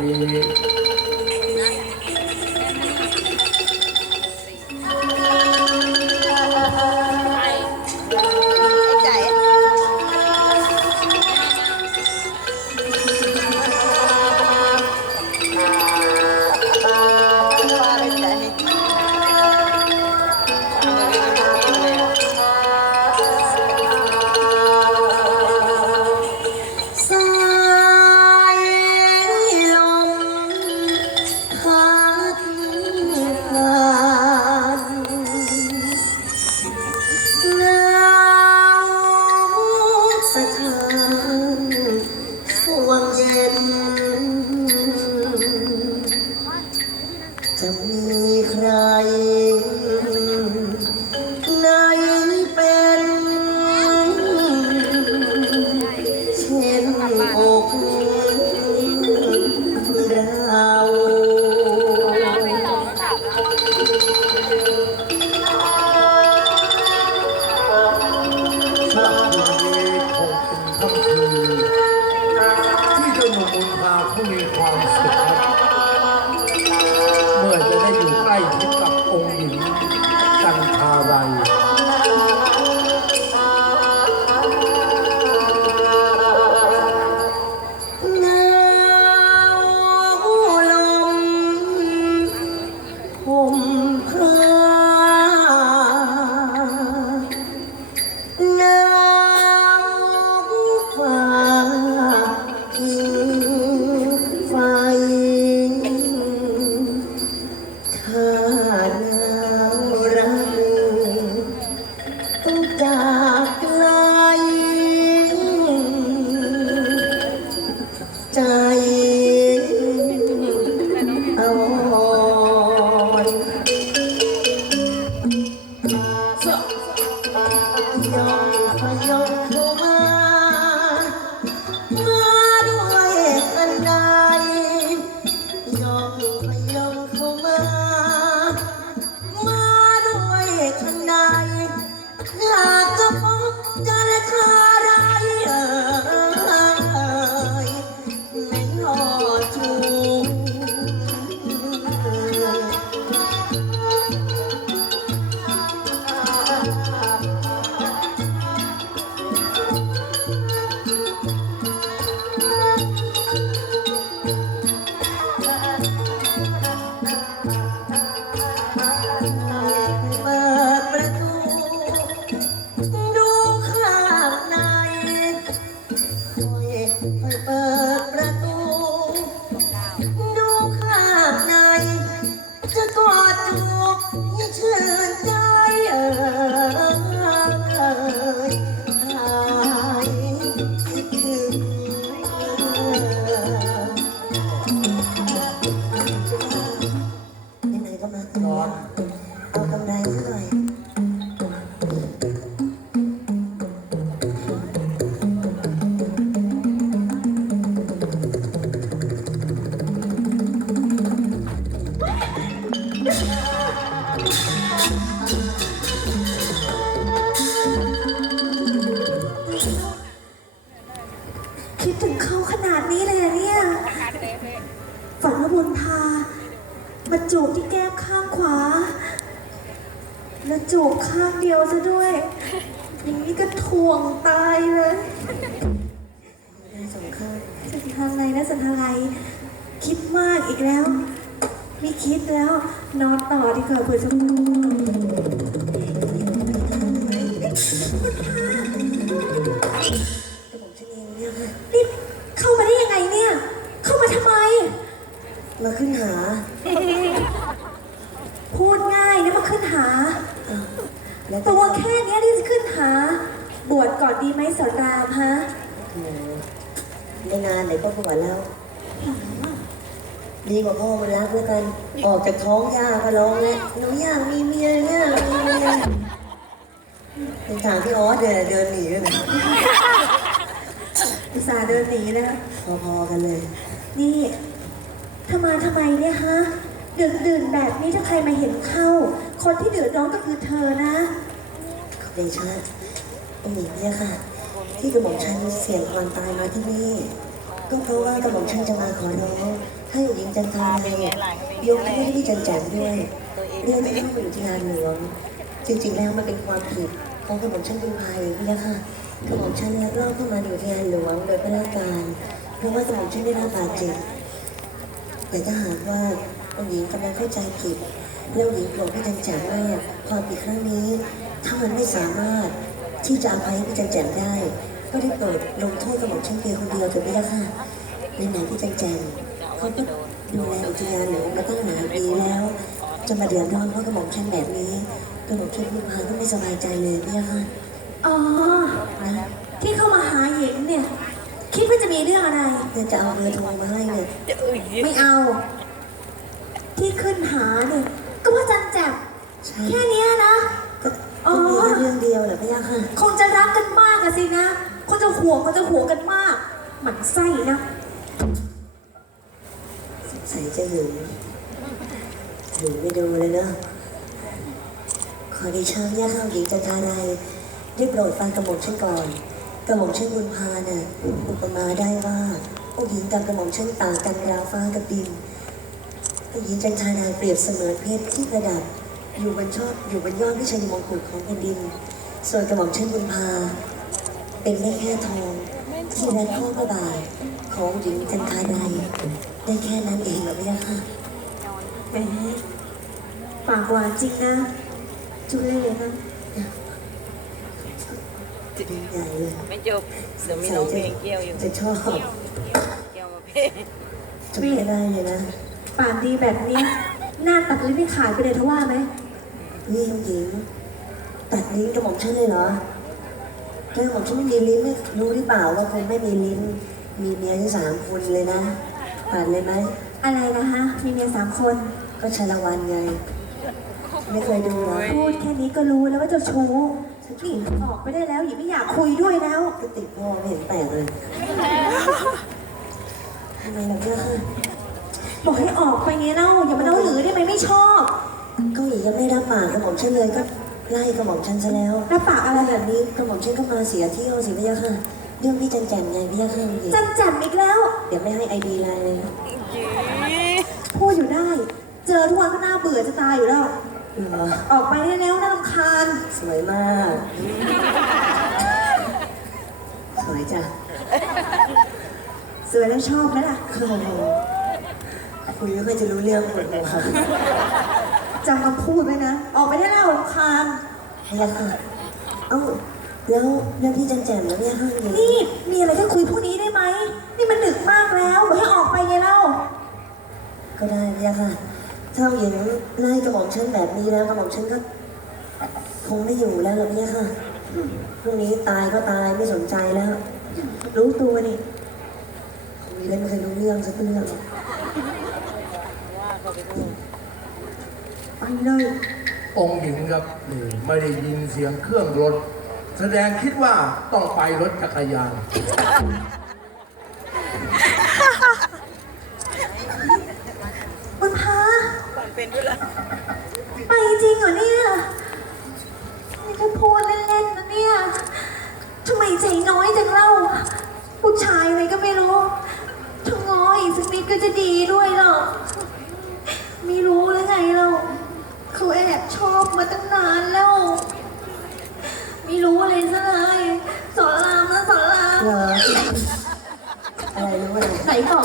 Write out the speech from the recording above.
า ห่ม อมพ จูบข้างเดียวซะด้วย อย่างนี้ก็ถ่วงตายเลยได้สองข้างสันทาไรนะสันทาไรคิดมากอีกแล้ว ไม่คิดแล้ว นอนต่อดีกว่าเผื่อจะง่วงแต่ผมฉันเองเนี่ยค่ะนี่เข้ามาได้ยังไงเนี่ย เข้ามาทำไม มาขึ้นหา พูดง่ายนะมาขึ้นหาอ้าว แล้วตัวแค่เนี้ยที่จะขึ้นหา บวชก่อนดีไหมสอนรามฮะโอ้โหในงานไหนก็บวชแล้ว ดีกว่าพ่อมันรักแล้วกัน ออกจากท้องย่าก็ร้องแล้วหนูอยากมีเมียเนี่ยากมีเมียเป็นทางที่ออสเดินเดินหนีด้วยนะอุตส่าห์เดินหนีแล้วพอๆกันเลย นี่ถ้ามาทำไมเนี่ยฮะดึกดื่นแบบนี้ถ้าใครมาเห็นเข้า คนที่เดือดร้อนก็คือเธอนะ เดชะองค์หญิงเนี่ยค่ะ ที่กระหม่อมฉันเสี่ยงความตายมาที่นี่ ก็เพราะว่ากระหม่อมฉันจะมาขอร้องให้หญิงจันทราเนี่ยยกให้พี่จันแจมด้วยเรื่องที่เข้ามาอยู่ที่งานหลวงจริงๆแล้วมันเป็นความผิดของกระหม่อมฉันบุญพายพี่นะคะกระหม่อมฉันลักลอบเข้ามาอยู่ที่งานหลวงโดยพระราชการ เพราะว่ากระหม่อมฉันได้รับบาดเจ็บแต่ถ้าหากว่าองค์หญิงกำลังเข้าใจผิด เรื่องหญิงโกรธพี่จันแจมว่าความผิดครั้งนี้ ถ้ามันไม่สามารถที่จะอภัยให้พี่จันแจมได้ ก็ได้โปรดลงโทษกระหม่อมฉันเพียงคนเดียวเถอะพี่นะคะในไหนๆพี่จันแจมเขาก็ดูแลอุทยานหลวงมาตั้งหลายปีแล้ว จะมาเดือดร้อนเพราะกระหม่อมฉันแบบนี้กระหม่อมฉันบุญพาก็ไม่สบายใจเลยพี่นะคะอ๋อ นะที่เข้ามาหาหญิงเนี่ย คิดว่าจะมีเรื่องอะไร เดี๋ยวจะเอาเบอร์โทรมาให้เนี่ยไม่เอา ที่ขึ้นหาเนี่ยก็ว่าจันแจบ ใช่แค่เนี้ยนะ ก็ก็มีแค่เรื่องเดียวแหละพี่นะคะคงจะรักกันมากอะสินะคงจะห่วงคงจะห่วงกันมาก หมันไส้นะ ใส่จะหึงหึงไม่ดูเลยเนาะขอดีช้างย่าข้าวหญิงจันทาไรได้โปรดฟังกระหม่อมฉันก่อน กระหม่อมฉันบุญพาน่ะอุปมาได้ว่าองค์หญิงกับกระหม่อมฉันต่างกันราวฟ้ากับดินองค์หญิงจันทาไรเปรียบเสมือนเพชรที่ประดับ อยู่บนชอบอยู่บนยอดพิชัยมงกุฎของแผ่นดิน ส่วนกระหม่อมฉันบุญพา เป็นแม่แค่ทองที่รัดข้อพระบาทของหญิงจันทาไรได้แค่นั้นเองเหรอพี่ยะค่ะแหมปากหวานจริงนะ จุเล่นะดีใหญ่เลยไม่จบเดี๋ยวมีน้องเพลงเกี่ยวอยู่จะชอบเกี่ยวมาเพลงจบไม่ได้เลยนะปากดีแบบเนี้ยหน้าตัดลิ้นไม่ขายไปเลยเธอว่าไหม นี่หญิงตัดลิ้นกระหม่อมฉันเลยเหรอแกระหม่อมฉันไม่มีลิ้นไม่รู้หรือเปล่าว่าคงไม่มีลิ้น มีเมียทั้งสามคนเลยนะตัดเลยไหม อะไรนะฮะมีเมียสามคน ก็ชาละวันไง ไม่เคยดูเหรอพูดแค่นี้ก็รู้แล้วว่าเจะชู้นี่ออกไปได้แล้วหญิงไม่อยากคุยด้วยแล้ว ก็ติดพ่อไม่เห็นแปลกเลยทำไมล่ะพี่ยะค่ะบอกให้ออกไปไงเล่าอย่ามาเล่าหรือได้ไหมไม่ชอบก็ หญิงยังไม่รับปากกระหม่อมฉันเลยก็ไล่กระหม่อมฉันซะแล้วแล้วปากอะไรแบบนี้กระหม่อมฉันก็มาเสียเที่ยวสิพี่ยะค่ะ เรื่องพี่จันแจมไงพี่ยะค่ะหญิงจันแจ่มอีกแล้ว เดี๋ยวไม่ให้ไอดีไลน์เลยนะพูดอยู่ได้ เจอทุกวันก็น่าเบื่อจะตายอยู่แล้ว เหรอออกไปได้แล้วน่ารำคาญสวยมาก สวยจ้ะสวยแล้วชอบไหมล่ะโอ้โหคุยไม่ค่อยจะรู้เรื่องหมดเลยค่ะ จำคำพูดไว้นะ ออกไปได้แล้วรำคาญพี่ยะค่ะ เอ้าแล้วเรื่องพี่จันแจมแล้วเนี่ยค่ะหญิงนี่มีอะไรก็คุยพวกนี้ได้ไหม นี่มันดึกมากแล้วบอกให้ออกไปไงเล่า ก็ได้พี่ยะค่ะ ถ้าหญิงไล่กระหม่อมฉันแบบนี้แล้วกระหม่อมฉันก็ คงไม่อยู่แล้วหรอกพี่ยะค่ะพรุ่งนี้ตายก็ตายไม่สนใจแล้ว รู้ตัวนี่คุยแล้วไม่เคยรู้เรื่องสักเรื่อง ไปเลย องค์หญิงครับนี่ไม่ได้ยินเสียงเครื่องรถ แสดงคิดว่าต้องไปรถจักรยาน บุญพาฟังเป็นด้วยล่ะไปจริงเหรอเนี่ยนี่แค่พูดเล่นๆนะเนี่ยทำไมใจน้อยจังเล่า ผู้ชายอะไรก็ไม่รู้ถ้าง้ออีกสักนิดก็จะดีด้วยหรอกไม่รู้แล้วไงเราเขาแอ บชอบมาตั้งนานแล้ว ไม่รู้อะไรซะเลยสอนรามนะสอนรามเหรออะไรรู้อะไรไหนบอก